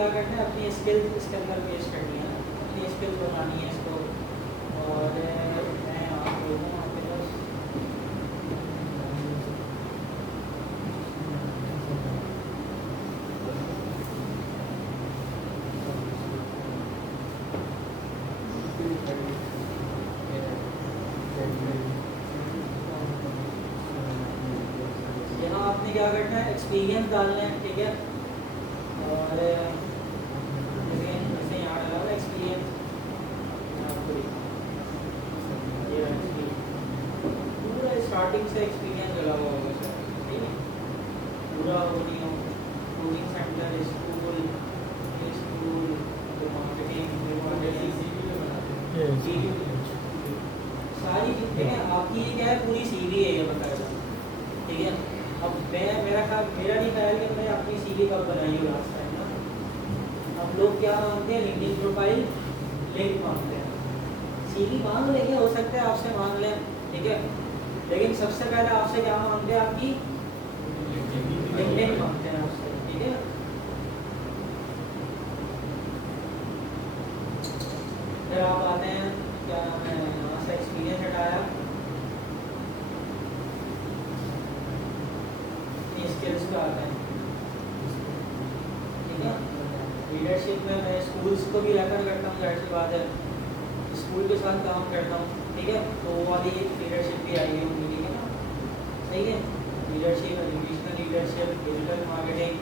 क्या करना है, अपनी स्किल्स इसके अंदर पेश करनी है, अपनी स्किल्स बनानी है इसको। और मैं आप लोगों आपके पास यहाँ आपने क्या करना है, एक्सपीरियंस डालना है, ठीक है। और जैसे यहाँ डाला हुआ एक्सपीरियंस, पूरा स्टार्टिंग से एक्सपीरियंस डाला हुआ होगा सर, ठीक है। पूरा वो नहीं हो, कोचिंग सेंटर, स्कूल, मार्केटिंग, सारी चीज़ें हैं आपकी। ये क्या है, पूरी सीवी है ये बताया, ठीक है। अब मेरा नहीं ख्याल कि मैं अपनी सीवी कब बनाई हो लास्ट टाइम ना। हम लोग क्या मांगते हैं, लिंक्डइन प्रोफाइल लिंक मांगते हैं। सीवी मांग लेंगे, हो सकता है आपसे मांग लें, ठीक है। लेकिन सबसे पहले आपसे क्या मांगते हैं, आपकी लिंक्डइन मांगते हैं आपसे, ठीक है। फिर आप आते हैं, क्या नाम है, यहाँ से एक्सपीरियंस हटाया, स्किल्स पे आते हैं, ठीक है। लीडरशिप में मैं स्कूल्स को भी रेफर करता हूँ, जाहिर सी बात है, स्कूल के साथ काम करता हूँ, ठीक है। तो वो वाली लीडरशिप भी आई होगी, ठीक है ना, सही है। Leadership, educational leadership, digital marketing,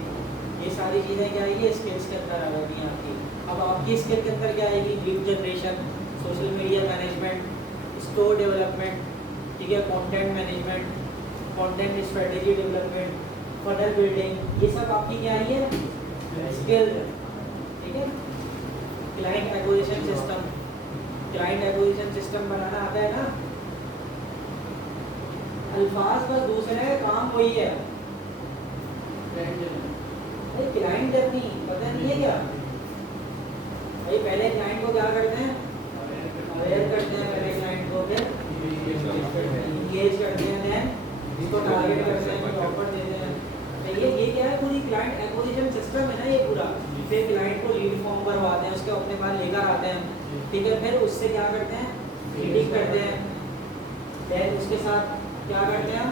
ये सारी चीज़ें क्या आएगी, स्किल्स के अंदर आ जाएगी आपकी। अब आपकी स्किल के अंदर क्या आएगी, lead generation, social media management, store development, ठीक है, content management, content strategy development, funnel building, ये सब आपकी क्या है, स्किल, ठीक है। Client acquisition system, client acquisition system बनाना आता है ना। अल्फाज बस दूसरे हैं, काम वही है, क्लाइंट जर्नी पता नहीं है क्या भाई। पहले क्लाइंट को क्या करते हैं, अवेयर करते हैं पहले क्लाइंट को, फिर इंगेज करते हैं, देन इसको टारगेट करते हैं, फिर ऑफर देते हैं। तो ये क्या है, पूरी क्लाइंट एक्विजिशन सिस्टम है ना ये पूरा। फिर क्लाइंट को लीड फॉर्म करवाते हैं, उसके अपने पास लेकर आते हैं, ठीक है। फिर उससे क्या करते हैं, मीटिंग करते हैं, फिर उसके साथ क्या करते हैं,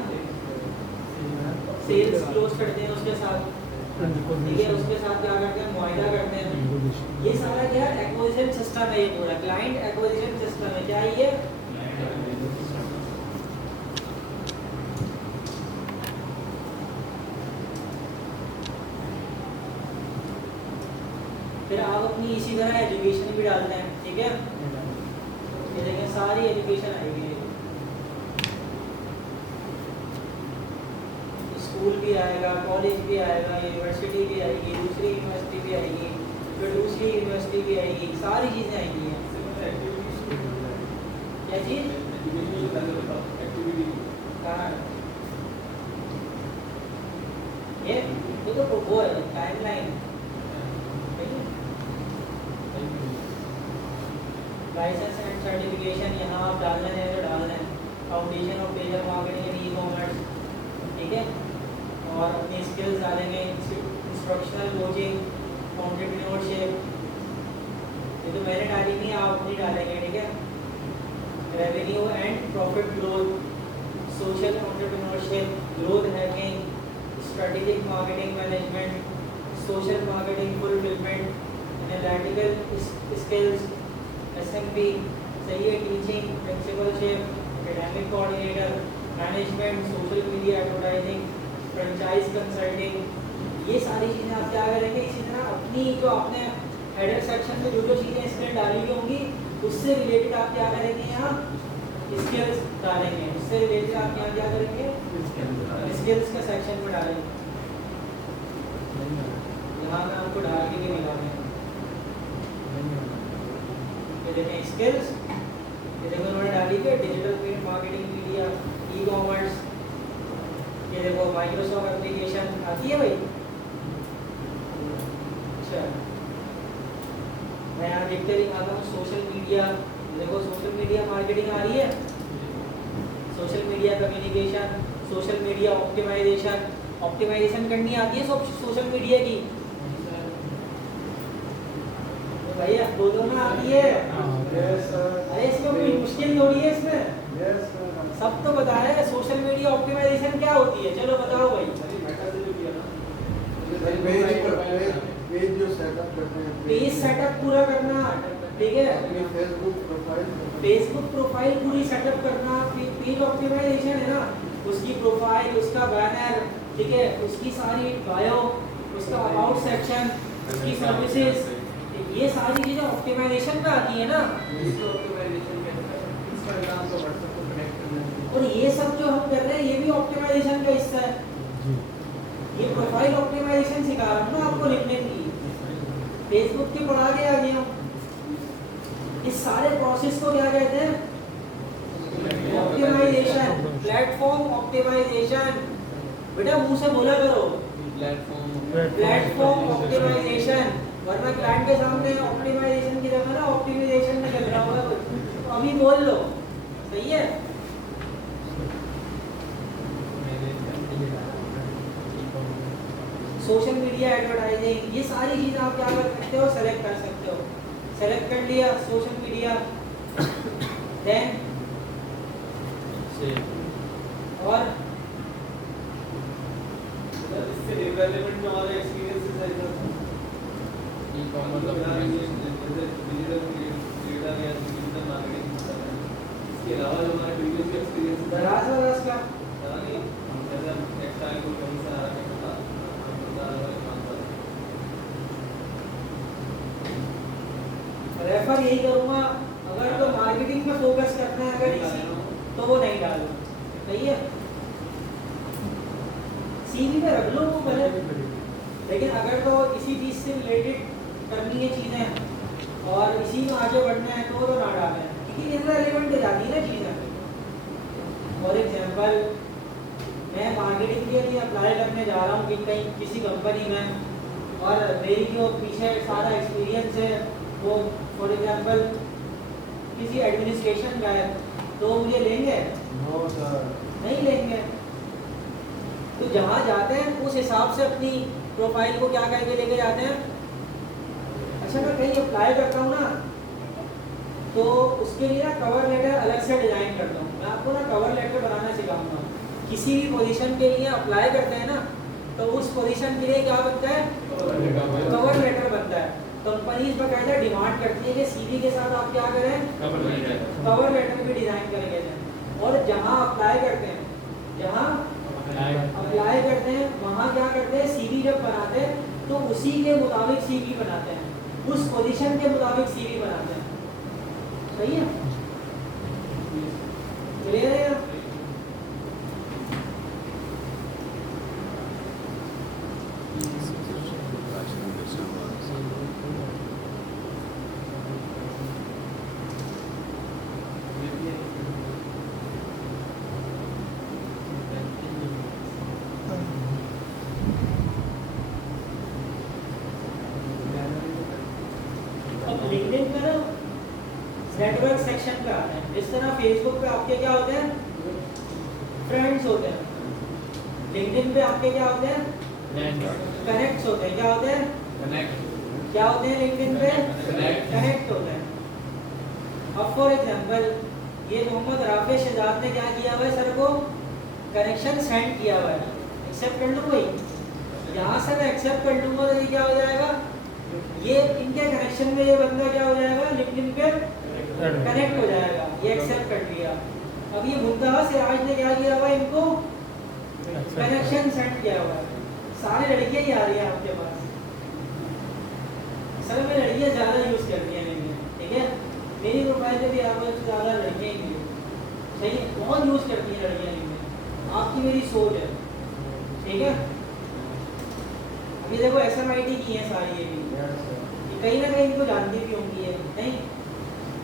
सेल्स क्लोज करते हैं उसके साथ, ठीक है। उसके साथ क्या करते हैं, मुआयदा करते हैं। ये सारा क्या है, एक्विजिशन सिस्टम है ये पूरा, क्लाइंट एक्विजिशन सिस्टम है। क्या ये, फिर आप अपनी इसी तरह एजुकेशन भी डालते हैं, ठीक है। ये देखें सारी एजुकेशन आएगी, स्कूल भी आएगा, कॉलेज भी आएगा, यूनिवर्सिटी भी आएगी, दूसरी यूनिवर्सिटी भी आएगी, फिर दूसरी यूनिवर्सिटी भी आएगी, सारी चीज़ें आएंगी हैं। क्या चीज़, कहाँ ये तो वो है टाइमलाइन, लाइसेंस एंड सर्टिफिकेशन यहाँ आप डालना है तो डालना है। Foundation of digital marketing and e commerce, ठीक है। और अपनी स्किल्स डालेंगे, इंस्ट्रक्शनल कोचिंग, एंटरप्रेन्योरशिप, ये तो मैंने डाली नहीं, आप अपनी डालेंगे, ठीक है। Revenue and profit growth, social entrepreneurship, growth hacking, strategic marketing management, social marketing fulfilment, analytical skills, SMB, सही है, teaching, principalship, academic coordinator, management, social media advertising, franchise consulting, ये सारी चीज़ें आप क्या करेंगे। इसी तरह अपनी जो आपने हेडर सेक्शन में जो चीज़ें स्किल डाली हुई होंगी उससे रिलेटेड आप क्या करेंगे, यहाँ स्किल्स डालेंगे, उससे रिलेटेड आप यहाँ क्या करेंगे, स्किल्स के सेक्शन में डालेंगे। यहाँ मैं आपको डाल के दिखाऊंगा, ये देखें स्किल्स, ये देखो उन्होंने डाली है digital print marketing, media, e commerce, ये देखो माइक्रोसॉफ्ट एप्लीकेशन आती है भाई। अच्छा मैं यहाँ देखते दिखाता हूँ, सोशल मीडिया, देखो सोशल मीडिया मार्केटिंग आ रही है, social media communication, social media optimisation, optimisation करनी आती है सोशल मीडिया की, बोलो ना आती है। Yes sir. अरे इसमें कोई मुश्किल थोड़ी है इसमें, यस सर। सब तो पता है। सोशल मीडिया ऑप्टिमाइजेशन क्या होती है, चलो बताओ भाई। पेज जो सेटअप करते हैं, पेज सेटअप पूरा करना, ठीक है। अपनी फेसबुक प्रोफाइल पूरी सेटअप करना, पेज ऑप्टिमाइजेशन है ना, उसकी प्रोफाइल, उसका बैनर, ठीक है, उसकी सारी बायो, उसका अबाउट सेक्शन, उसकी सर्विसेज, ये सारी चीजें ऑप्टिमाइजेशन में आती है ना। इंस्टाग्राम को व्हाट्सएप को कनेक्ट करना। और ये सब जो हम कर रहे हैं ये भी ऑप्टिमाइजेशन का हिस्सा है। ये प्रोफाइल ऑप्टिमाइजेशन सिखा रहा हूँ ना आपको लिखने की, फेसबुक के पढ़ा के आ गया हूँ। इस सारे प्रोसेस को क्या कहते हैं, ऑप्टिमाइजेशन, प्लेटफॉर्म ऑप्टिमाइजेशन। बेटा मुंह से बोला करो, प्लेटफॉर्म ऑप्टिमाइजेशन, वरना क्लाइंट के सामने ऑप्टिमाइजेशन की जगह ना ऑप्टिमाइजेशन में चल रहा होगा, तो अभी बोल लो, सही है। सोशल मीडिया एडवर्टाइजिंग, ये सारी चीज़ें आप क्या कर सकते हो, सेलेक्ट कर सकते हो। सेलेक्ट कर लिया सोशल मीडिया, देन और इससे रिलेवेंट जो हमारे एक्सपीरियंसेस है इधर ई-कॉमर्स डिजिटल क्रिएटर या डिजिटल मार्केटिंग, इसके अलावा जो हमारे प्रीवियस एक्सपीरियंस दराज का नहीं, जैसे टेक्सटाइल को कहीं से आ रहा है, रेफर यही करूँगा, अगर तो मार्केटिंग में फोकस करना है अगर इसी, तो वो नहीं डालो, सही है। सीवी में रख लो वो पहले, लेकिन अगर तो इसी चीज़ से रिलेटेड करनी है चीज़ें और इसी में आगे बढ़ना है तो ना डालें, क्योंकि इनरेलेवेंट हो जाती है ना चीज़ें। फॉर एग्जांपल मैं मार्केटिंग के लिए अप्लाई करने जा रहा हूँ कि कहीं किसी कंपनी में, और मेरी जो पीछे सारा एक्सपीरियंस है वो फॉर एग्जांपल किसी एडमिनिस्ट्रेशन का है, तो मुझे लेंगे? नो सर, नहीं लेंगे। तो जहाँ जाते हैं उस हिसाब से अपनी प्रोफाइल को क्या करके लेके जाते हैं। अच्छा मैं कहीं अप्लाई करता हूँ ना, तो उसके लिए ना कवर लेटर अलग से डिज़ाइन करता हूँ। मैं आपको ना कवर लेटर बनाना सिखाऊंगा। किसी भी पोजीशन के लिए अप्लाई करते हैं ना, तो उस पोजीशन के लिए क्या बनता है, कवर लेटर बनता है। कंपनीज बकायदा डिमांड करती है कि सीवी के साथ आप क्या करें, कवर लेटर भी डिज़ाइन करके दें। और जहाँ अप्लाई करते हैं, जहाँ अप्लाई करते हैं वहाँ क्या करते हैं, सीवी जब बनाते हैं तो उसी के मुताबिक सीवी बनाते हैं, उस पोजीशन के मुताबिक सीवी बनाते हैं, सही है। क्लियर है? लिंक्डइन पे ना नेटवर्क सेक्शन पे आते हैं। इस तरह फेसबुक पे आपके क्या होते हैं, फ्रेंड्स होते हैं। लिंक्डइन पे आपके क्या होते हैं, कनेक्ट्स होते हैं। क्या होते हैं, क्या होते हैं लिंक्डइन पे, कनेक्ट होते हैं। अब फॉर एग्जांपल ये मोहम्मद राफे शहजाद ने क्या किया हुआ है, सर को कनेक्शन सेंड किया हुआ है, एक्सेप्ट कर लूँ भाई। यहाँ से मैं एक्सेप्ट कर लूँगा तो ये क्या हो जाएगा, ये इनके कनेक्शन में ये बंदा क्या हो जाएगा, लिंक्डइन पे कनेक्ट हो जाएगा। ये एक्सेप्ट कर लिया। अब ये मुद्दा सिराज ने क्या किया हुआ, इनको कनेक्शन सेंड किया हुआ है। सारी लड़कियां ही आ रही है आपके पास, असल में लड़कियां ज़्यादा यूज़ करती हैं लिंक्डइन, ठीक है। मेरी प्रोफाइल पे भी आपको ज़्यादा लड़कियां ही मिली, सही है, बहुत यूज़ करती हैं लड़कियां लिंक्डइन। आपकी मेरी सोच है, ठीक है। अभी देखो SMIT की है सारी, ये भी कहीं ना कहीं इनको जानती भी होंगी है, नहीं।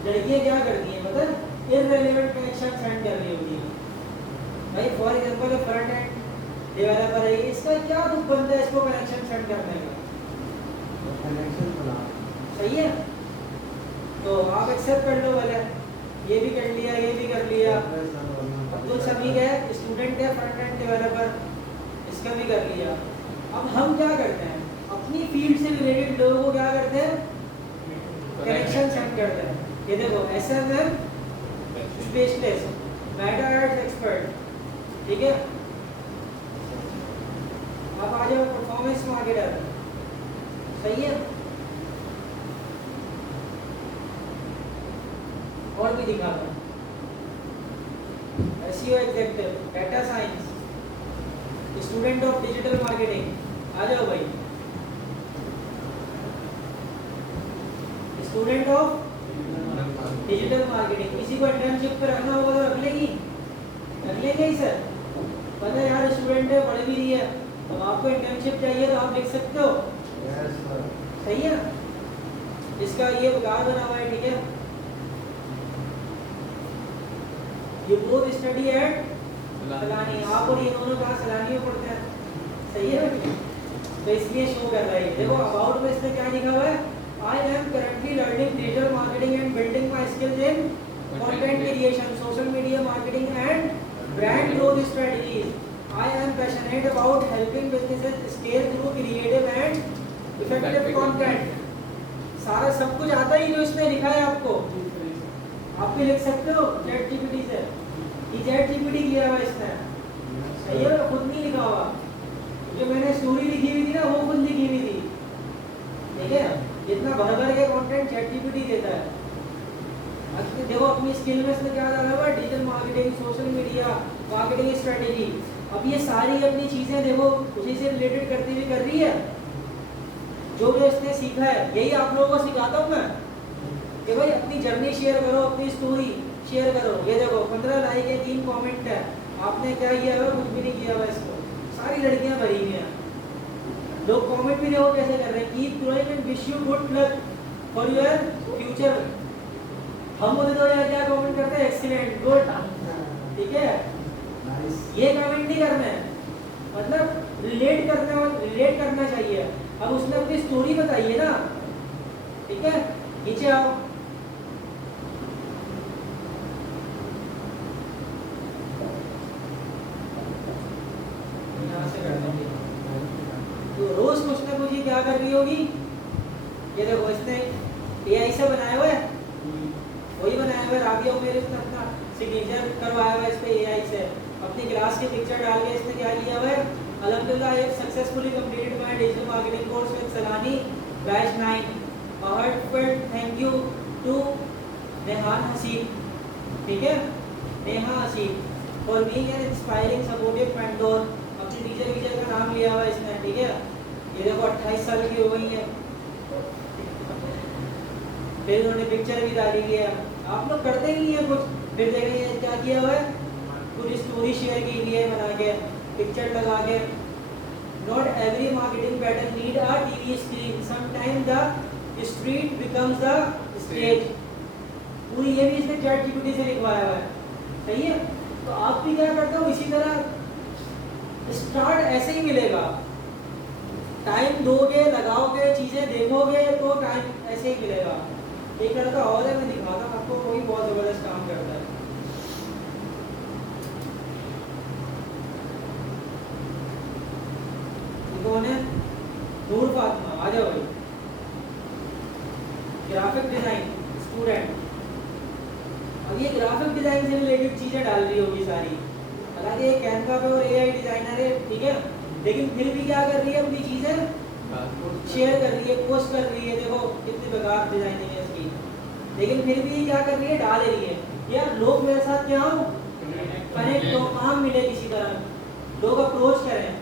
लड़कियां क्या करती हैं पता है, इररिलेवेंट कनेक्शन सेंड कर रही होती है भाई। For example front end developer है, इसका क्या दुख बनता है इसको कनेक्शन सेंड करने का, कनेक्शन बना, सही है। तो आप एक्सेप्ट कर लो वाले, ये भी कर लिया, ये भी कर लिया। अब्दुल समीक है, स्टूडेंट है, फ्रंट एंड डेवलपर, इसका भी कर लिया। अब हम क्या करते हैं, अपनी फील्ड से रिलेटेड लोगों को क्या करते हैं, कनेक्शन डिफाइन करते हैं। ये देखो SMM specialist, Meta ads expert, ठीक है। अब आ जाओ परफॉर्मेंस मार्केटर, सही है। और भी दिखा दो, SEO executive, data science, student of digital marketing, आ जाओ भाई, स्टूडेंट ऑफ डिजिटल मार्केटिंग। किसी को इंटर्नशिप पे रखना होगा तो रख लेगी, रख लेंगे ही सर। पता है यार स्टूडेंट है, पढ़ भी रही है, तो आपको इंटर्नशिप चाहिए तो आप लिख सकते हो, सही है। इसका ये उदाहरण बना हुआ है, ठीक है। You both study at सलानी, आप और ये दोनों कहाँ सलानी में पढ़ते हैं, सही है। तो इसलिए शो कर रहा है। देखो अबाउट में इसमें क्या लिखा हुआ है, I am currently learning digital marketing and building my skills in content creation, social media marketing and brand growth strategies. I am passionate about helping businesses scale through creative and effective content. सारा सब कुछ आता ही जो इसमें लिखा है आपको, आप भी लिख सकते हो चैट जीपीटी से। ये चैट जीपीटी किया हुआ इसने, सही है, खुद नहीं लिखा हुआ। जो मैंने स्टोरी लिखी हुई थी ना वो खुद लिखी हुई थी, ठीक है। जितना भर भर के कंटेंट चैट जीपीटी देता है। अब देखो अपनी स्किल में इसमें क्या डाला हुआ है, digital marketing, social media marketing strategy. अब ये सारी अपनी चीजें देखो उसी से रिलेटेड करती हुई कर रही है। जो जो इसने सीखा है यही आप लोगों को सिखाता हूँ मैं, कि भाई अपनी जर्नी शेयर करो, अपनी स्टोरी शेयर करो। ये देखो 15 लाइक है, 3 कमेंट है, आपने क्या किया है, कुछ भी नहीं किया हुआ। इसको सारी लड़कियां भरी हुई हैं, लोग कमेंट भी देखो कैसे कर रहे हैं, keep growing and wish you good luck for your future. हम बोले तो यार क्या कमेंट करते हैं, एक्सीलेंट, गुड, ठीक है। ये कमेंट नहीं करना है, मतलब रिलेट करना चाहिए। अब उसने अपनी स्टोरी बताई है ना, ठीक है। नीचे आओ, यहाँ से करते हैं। तो रोज कुछ ना कुछ ये क्या कर रही होगी, ये देखो इसने AI से बनाया हुआ है, वही बनाया हुआ है राबिया मेरे, उसने अपना सिग्नेचर करवाया हुआ है इस पे AI से। अपनी क्लास की पिक्चर डाल के इसने क्या किया हुआ है, अल्हम्दुलिल्लाह I have successfully completed my digital marketing course with Salani batch 9। A heartfelt thank you to नेहान हसीब, ठीक है, Neha Haseeb, for being an inspiring supportive mentor। अपनी टीचर का नाम लिया हुआ है इसने, ठीक है। ये देखो 28 साल की हो गई है, फिर उन्होंने पिक्चर भी डाली है। आप लोग करते ही नहीं है कुछ, फिर देखेंगे क्या किया हुआ है, कुछ स्टोरी शेयर की हुई है बना के, पिक्चर लगा के। Not every marketing pattern need a TV screen. Sometimes the street becomes the stage. पूरी ये भी इसने चैट जीपीटी से लिखवाया हुआ है, सही है। तो आप भी क्या करते हो, इसी तरह स्टार्ट ऐसे ही मिलेगा। टाइम दोगे, लगाओगे, चीजें देखोगे तो टाइम ऐसे ही मिलेगा। एक लड़का और है, मैं दिखाता हूँ आपको, कोई बहुत जबरदस्त काम करता है। कौन है, नूर फातिमा, आ जाओ भाई। Graphic design student. अब ये ग्राफिक डिजाइन से रिलेटेड चीजें डाल रही होगी सारी, हालांकि ये कैनवा पे और AI डिजाइनर है, ठीक है, लेकिन फिर भी क्या कर रही है, अपनी चीजें शेयर कर रही है, पोस्ट कर रही है। देखो कितनी बेकार डिजाइनिंग है इसकी, लेकिन फिर भी क्या कर रही है, डाल रही है। यार लोग मेरे साथ क्या हो, कनेक्ट हो, काम मिले किसी तरह, लोग अप्रोच करें,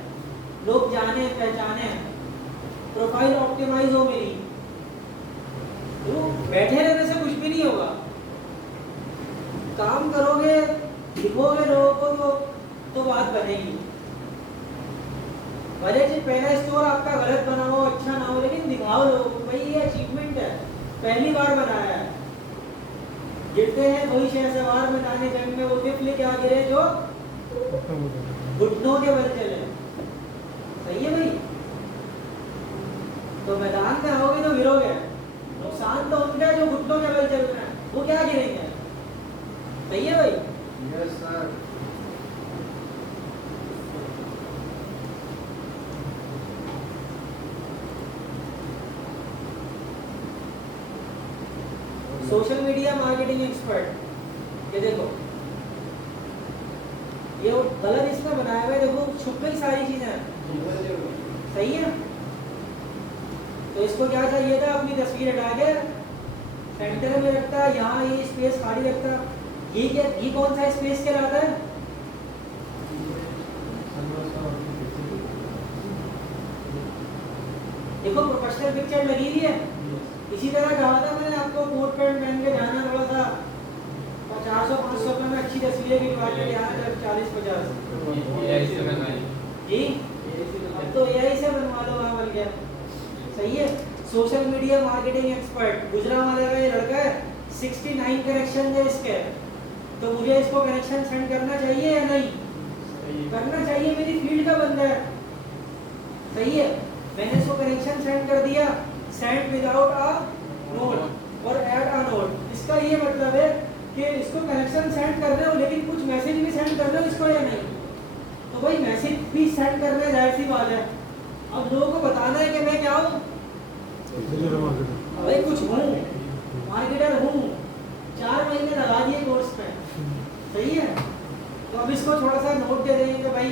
लोग जाने पहचाने, प्रोफाइल ऑप्टिमाइज हो मेरी। तो बैठे रहने से कुछ भी नहीं होगा, काम करोगे, दिखोगे लोगों को तो बात बनेगी। भले से पहला स्टोर आपका गलत बना हो, अच्छा ना हो, लेकिन दिखाओ लोगों को, भाई ये अचीवमेंट है, पहली बार बनाया है। गिरते हैं वही शहसवार मैदान जंग में, वो टिफली क्या गिरे जो घुटनों के बल चले, सही है भाई। तो मैदान में आओगे तो गिरोगे, नुकसान तो उनका है जो घुटनों के बल चल रहे हैं, वो क्या गिरेंगे, सही है भाई। Yes sir. Social media marketing expert, ये देखो ये गलत इसमें बनाया हुआ है, देखो छुप गई सारी चीजें, सही है। तो इसको क्या चाहिए था, अपनी तस्वीर हटा के सेंटर में रखता, यहाँ ये स्पेस खाली रखता। ये क्या, ये कौन सा स्पेस कहलाता है? देखो प्रोफेशनल पिक्चर लगी हुई है। इसी तरह कहा था मैंने आपको, कोट पैंट पहन के जाना, थोड़ा सा 400-500 रुपये में अच्छी तस्वीरें खिंचवा के यहाँ 40-50 जी, अब तो यही से बनवा लो, वहाँ बन गया, सही है। Social media marketing expert, Gujranwala का ये लड़का है, 69 कनेक्शन है इसके, तो मुझे इसको कनेक्शन सेंड करना चाहिए या नहीं? करना चाहिए, मेरी फील्ड का बंदा है, सही है। मैंने इसको कनेक्शन सेंड कर दिया, सेंड विदाउट अ नोट और ऐड अ नोट। इसका ये मतलब है कि इसको कनेक्शन सेंड कर रहे हो, लेकिन कुछ मैसेज भी सेंड कर रहे हो इसको या नहीं? तो भाई मैसेज भी सेंड करने जाहिर सी बात है। अब लोगों को बताना है कि मैं क्या हूँ, भाई कुछ हूँ, मार्केटर हूँ, 4 महीने लगा दिए कोर्स में, सही है। तो अब इसको थोड़ा सा नोट दे देंगे कि भाई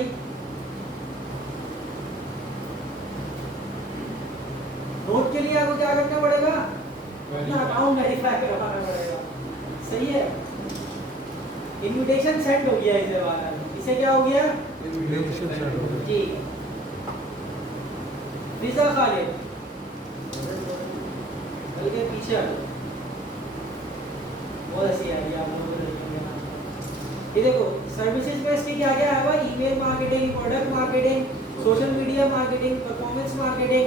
नोट के लिए आपको क्या करना पड़ेगा, अपना अकाउंट वेरीफाई करवाना पड़ेगा, सही है। इनविटेशन सेंड हो गया इसे बाहर, इसे क्या हो गया जी, वीजा खालिद बल्कि पीछे बहुत अच्छी आई आप लोगों को देखेंगे। ये देखो सर्विसेज में इसके क्या क्या है, email marketing, product marketing, social media marketing, performance marketing.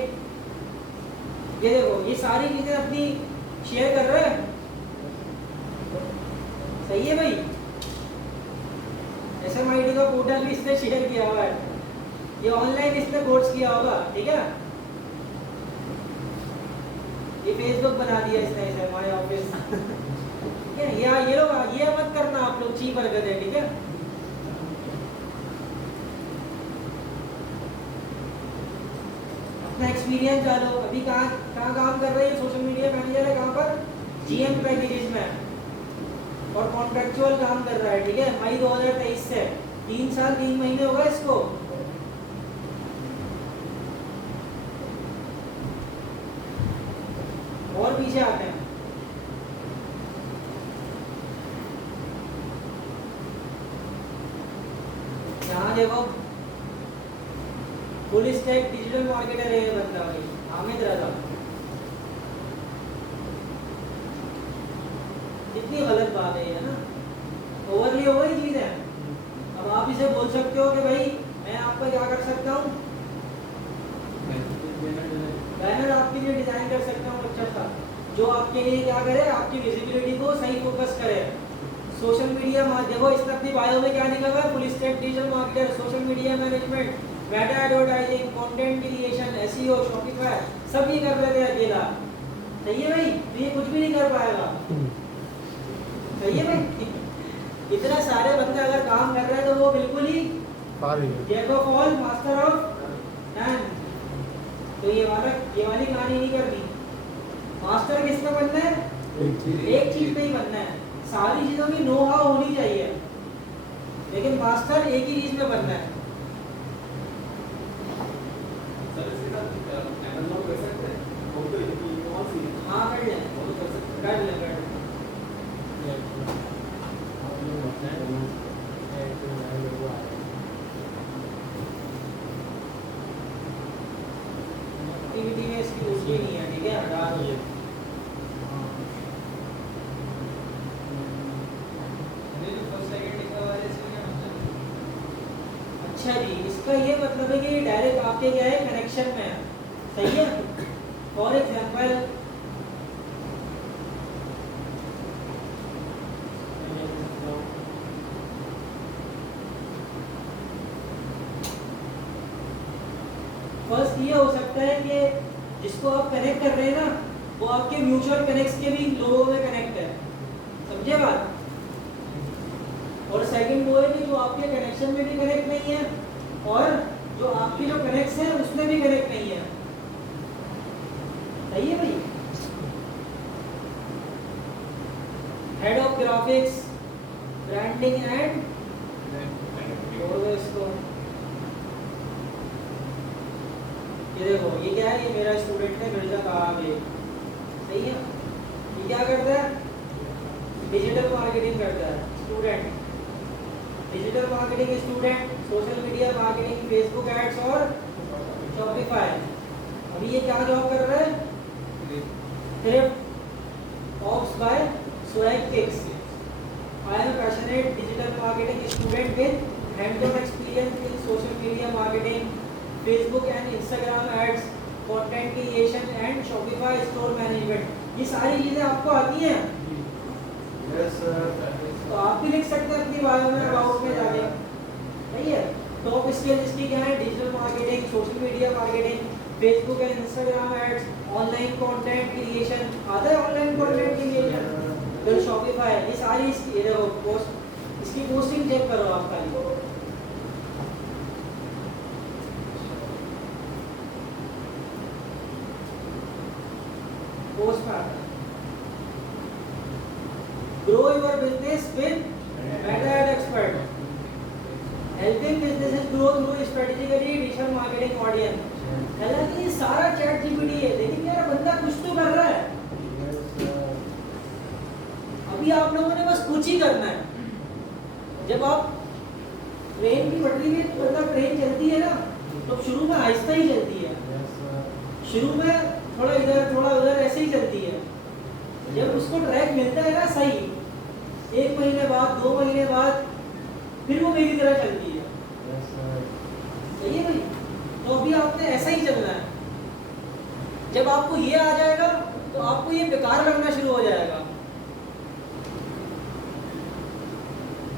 ये देखो ये सारी चीजें अपनी शेयर कर रहे हैं, सही है भाई। SMIT का पोर्टल भी इसने शेयर किया हुआ है, ये ऑनलाइन इसने कोर्स किया होगा, ठीक है। ये फेसबुक बना दिया इसने, इसे हमारे ऑफिस ठीक है। ये लोग ये मत करना आप लोग, चीप हरकत है, ठीक है। अपना एक्सपीरियंस डालो, अभी कहाँ काम कर रहे हैं, सोशल मीडिया मैनेजर है कहाँ पर, GM पैकेजेस में, और कॉन्ट्रेक्चुअल काम कर रहा है, ठीक है। मई 2023 से 3 साल 3 महीने होगा इसको। और पीछे आते हैं, यहाँ देखो फुल स्टैक डिजिटल मार्केटर है ये बंदा भाई, हामिद रजा। कितनी गलत बात है ये ना, ओवरली हो गई चीज है। अब आप इसे बोल सकते हो कि भाई मैं आपका क्या कर सकता हूँ, बैनर आपके लिए डिजाइन कर सकता हूँ अच्छा सा, जो आपके लिए क्या करे, आपकी विजिबिलिटी को सही फोकस करे। सोशल मीडिया देखो इसने अपनी बायो में क्या लिखा हुआ है, full stack digital marketer, social media management, Meta advertising, content creation, SEO, Shopify, सब ये कर रहे थे अकेला, सही है भाई। तो ये कुछ भी नहीं कर पाएगा, सही है भाई। इतना सारे बंदे अगर काम कर रहे हैं तो वो बिल्कुल ही jack of all master of none. तो ये वाली कहानी नहीं करनी। मास्टर किस में बनना है, एक चीज में ही बनना है। सारी चीजों की नो हाउ होनी चाहिए, लेकिन मास्टर एक ही चीज में बनना है। हाँ कर लें, कर लें। एक्टिविटी में इसकी रुचि नहीं है, ठीक है, हटा दो। अच्छा जी, इसका ये मतलब है कि डायरेक्ट आपके क्या है, कनेक्शन में है, सही है। फॉर एग्जाम्पल फर्स्ट ये हो सकता है कि जिसको आप कनेक्ट कर रहे हैं ना, वो आपके म्यूचुअल कनेक्ट्स के भी लोगों में कनेक्ट है, समझे बात। और सेकंड वो है कि जो आपके कनेक्शन में भी कनेक्ट नहीं है, और जो आपके जो कनेक्ट्स हैं उसमें भी कनेक्ट नहीं है, सही है भाई। ग्राफिक्स, ब्रांडिंग एंड छोड़ दो इसको। ये देखो ये क्या है, ये मेरा स्टूडेंट है मिर्जा कहाबे, सही है। ये क्या करता है, डिजिटल मार्केटिंग करता है student, digital marketing student, social media marketing, Facebook ads और शॉपिफाई। अभी ये क्या जॉब कर रहा है, Thrift Ops by Swag Kicks. I am a passionate digital marketing student with hands-on experience in social media marketing, Facebook and Instagram ads, content creation and Shopify store management। ये सारी चीजें आपको आती हैं? Yes sir. तो आप भी लिख सकते हैं अपनी बायो में, अबाउट में जाके, सही है। टॉप स्किल इसकी क्या है, digital marketing, social media marketing, Facebook and Instagram ads, online content creation. आता है ऑनलाइन कंटेंट क्रिएशन, फिर शॉपिफाई। ये सारी इसकी ये देखो पोस्ट, इसकी पोस्टिंग चेक करो आप खाली, पोस्ट में आता है। Grow your business with Meta Ad Expert, helping businesses grow through strategically digital marketing audience। हालांकि ये सारा चैट जीपीटी है, लेकिन यार बंदा कुछ तो कर रहा है। अभी आप लोगों ने बस कुछ ही करना है। जब आप ट्रेन की पटरी में मतलब ट्रेन चलती है ना, तो शुरू में आहिस्ता ही चलती है, शुरू में थोड़ा इधर थोड़ा उधर ऐसे ही चलती है। जब उसको ट्रैक मिलता है ना सही, 1 महीने बाद 2 महीने बाद फिर वो मेरी तरह चलती है, सही है भाई। तो अभी आपने ऐसा ही चलना है। जब आपको ये आ जाएगा तो आपको ये बेकार लगना शुरू हो जाएगा।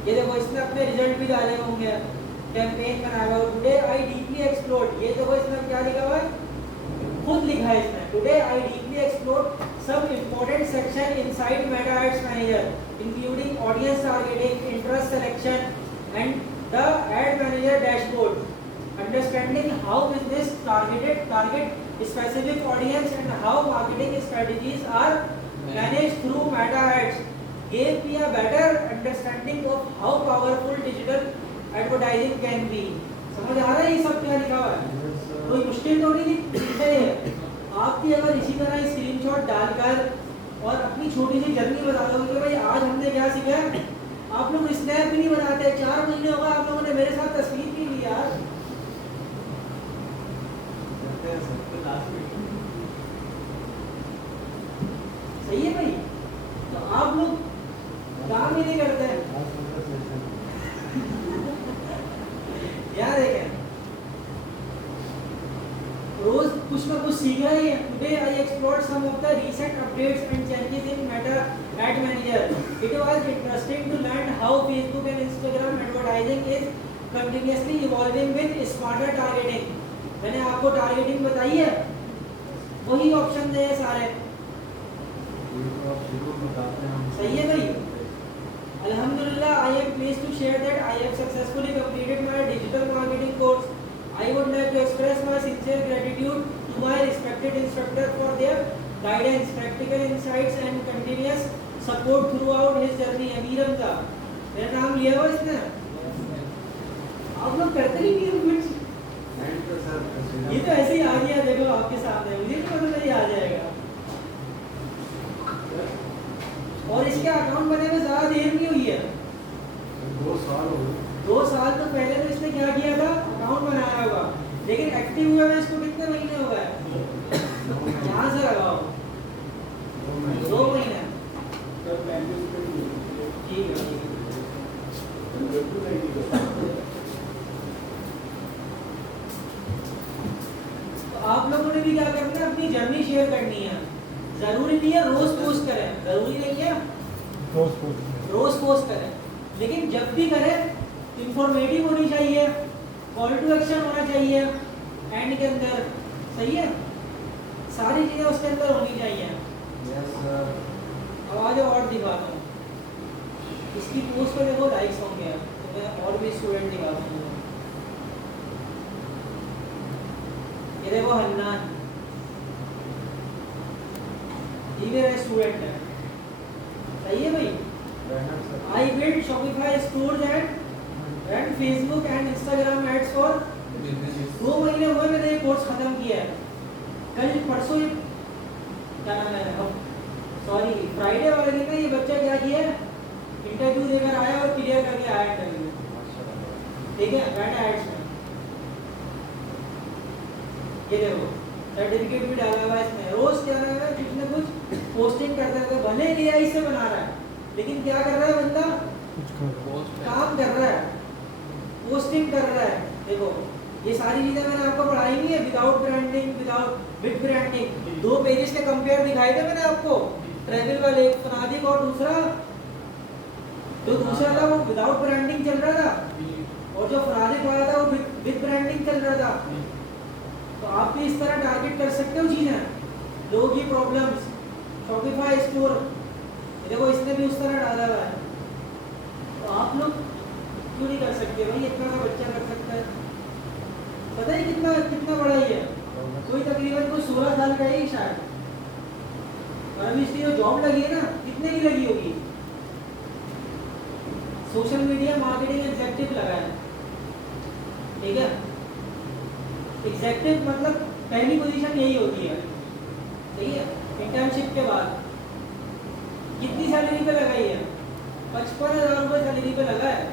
ये देखो इसने अपने रिजल्ट भी डाले होंगे, कैंपेन बनाया हुआ, टुडे आई डीपली एक्सप्लोर्ड। ये देखो इसने क्या लिखा हुआ है, खुद लिखा है इसने, today I deeply explored some important section inside Meta Ads Manager, including audience targeting, interest selection, and the Ad Manager dashboard. Understanding how business target specific audience and how marketing strategies are managed through Meta Ads gave me a better understanding of how powerful digital advertising can be। समझ आ रहा है ये सब क्या लिखा हुआ है? कोई मुश्किल तो नहीं है। आप भी अगर इसी तरह स्क्रीनशॉट डालकर और अपनी छोटी सी जर्नी बता दोगे कि भाई आज हमने क्या सीखा। आप लोग स्नैप भी नहीं बनाते, 4 महीने होगा आप लोगों ने मेरे साथ तस्वीर भी ली यार। सही है भाई, तो आप लोग काम ही नहीं करते हैं। यार देखें रोज कुछ ना कुछ सीख रहे हैं। Today I explored some of the recent updates and changes in Meta ad manager. It was interesting to learn how Facebook and Instagram advertising is continuously evolving with smarter targeting. मैंने आपको टारगेटिंग बताई है, वही option है सारे, सही है भाई। अल्हम्दुलिल्लाह I am pleased to share that I have successfully completed my digital marketing course. I would like to express my sincere gratitude to my respected instructor for their guidance, practical insights and continuous support throughout his journey। Amir Hamza, मेरा नाम लिया हुआ इसने। आप लोग करते नहीं कि ये तो ऐसे ही आ गया, देखो आपके सामने, मुझे नहीं पता था ये आ जाएगा। और इसके अकाउंट बने में ज़्यादा देर नहीं हुई है, 2 साल हो गए। 2 साल तो पहले तो इसने क्या किया था, अकाउंट बनाया होगा, लेकिन एक्टिव हुआ है इसको कितने महीने हो गए? यहाँ से लगाओ 2 महीने। ठीक है, तो आप लोगों ने भी क्या करना है, अपनी जर्नी शेयर करनी है। जरूरी नहीं है रोज पोस्ट करें, जरूरी नहीं है रोज पोस्ट करें, लेकिन जब भी करें इंफॉर्मेटिव होनी चाहिए, कॉल टू एक्शन होना चाहिए एंड के अंदर, सही है, सारी चीजें उसके अंदर होनी चाहिए। अब आज और दिखाता हूँ, इसकी पोस्ट पे देखो लाइक्स होंगे, तो मैं और भी स्टूडेंट दिखाता हूँ। ये देखो हन्नान, ये मेरा स्टूडेंट है, सही है भाई। I built Shopify stores and Facebook and Instagram ads for 2 महीने हुए मैंने ये कोर्स खत्म किया है। कल परसों क्या नाम है, सॉरी फ्राइडे वाले दिन ना ये बच्चा क्या किया है, इंटरव्यू देकर आया और क्लियर करके आया इंटरव्यू। ठीक है, डाटा एड्स में ये देखो सर्टिफिकेट भी डाला हुआ है इसमें। रोज क्या रहा है, कुछ ना कुछ पोस्टिंग करता है, भले एआई से बना रहा है लेकिन क्या कर रहा है बंदा, काम कर रहा है, पोस्टिंग कर रहा है। देखो ये सारी चीजें मैंने आपको पढ़ाई नहीं है, without branding without with branding. 2 pages के कंपेयर दिखाए थे मैंने आपको, ट्रैवल वाले एक फनादिक और दूसरा जो दूसरा था वो विदाउट ब्रांडिंग चल रहा था और जो फनादिक वाला था वो विद ब्रांडिंग चल रहा था। तो आप भी इस तरह टारगेट कर सकते हो चीजें, लोगों की प्रॉब्लम्स। शॉपिफाई स्टोर देखो इसने भी उस तरह डाला हुआ है, तो आप लोग क्यों नहीं कर सकते भाई, इतना का बच्चा कर सकता है। पता है कितना कितना बड़ा ही है, कोई तकरीबन कोई 16 साल का ही शायद, और अभी इसकी जो जॉब लगी है ना कितने की लगी होगी, सोशल मीडिया मार्केटिंग एग्जेक्टिव लगा है। ठीक है, एग्जेक्टिव मतलब पहली पोजीशन यही होती है। ठीक है, इंटर्नशिप के बाद कितनी सैलरी पे लगाई है, 55,000 रुपये सैलरी पे लगा है।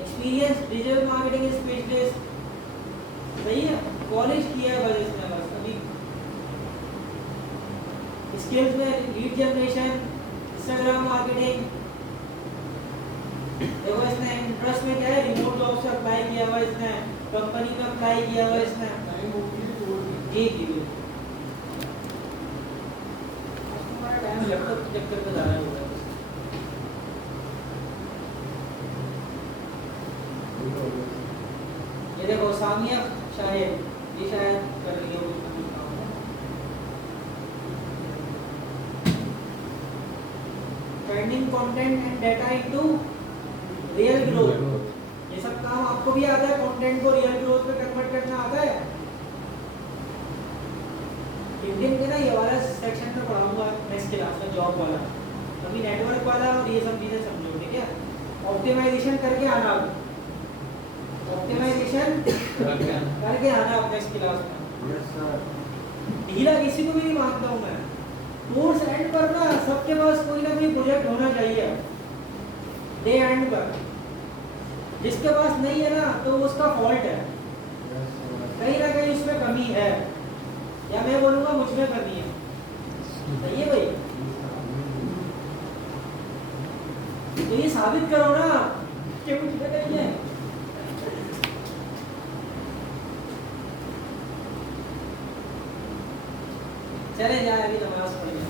एक्सपीरियंस डिजिटल मार्केटिंग स्पेशलिस्ट, सही है, कॉलेज किया है बस इसमें, बस अभी स्किल्स में लीड जनरेशन, इंस्टाग्राम मार्केटिंग। देखो इसने इंटरेस्ट में क्या है, रिमोट जॉब से अप्लाई किया हुआ इसने, कंपनी में अप्लाई किया हुआ इसने। जी जी हमारा टाइम लैपटॉप चक्कर में ज़्यादा हो रहा है। ये देखो सामिया शायद ये शायद कर रही हो trending content and data into real growth. ये सब काम आपको भी आता है, कंटेंट को रियल ग्रोथ में कन्वर्ट करना आता है। LinkedIn के ना ये वाला सेक्शन में पढ़ाऊंगा नेक्स्ट क्लास में, जॉब वाला। अभी नेटवर्क वाला और ये सब चीजें समझो। ठीक है, ऑप्टिमाइजेशन करके आना, ऑप्टिमाइजेशन करके आना नेक्स्ट क्लास में। Yes sir. ढीला किसी को भी नहीं मानता हूँ मैं। कोर्स एंड पर ना सबके पास कोई ना कोई प्रोजेक्ट होना चाहिए डे एंड पर। जिसके पास नहीं है ना तो उसका फॉल्ट है, कहीं ना कहीं उसमें कमी है, या मैं बोलूँगा मुझ में कमी है। सही है भाई, तो ये साबित करो ना कि मुझ में कमी है। चले जाए अभी नमाज पढ़ने।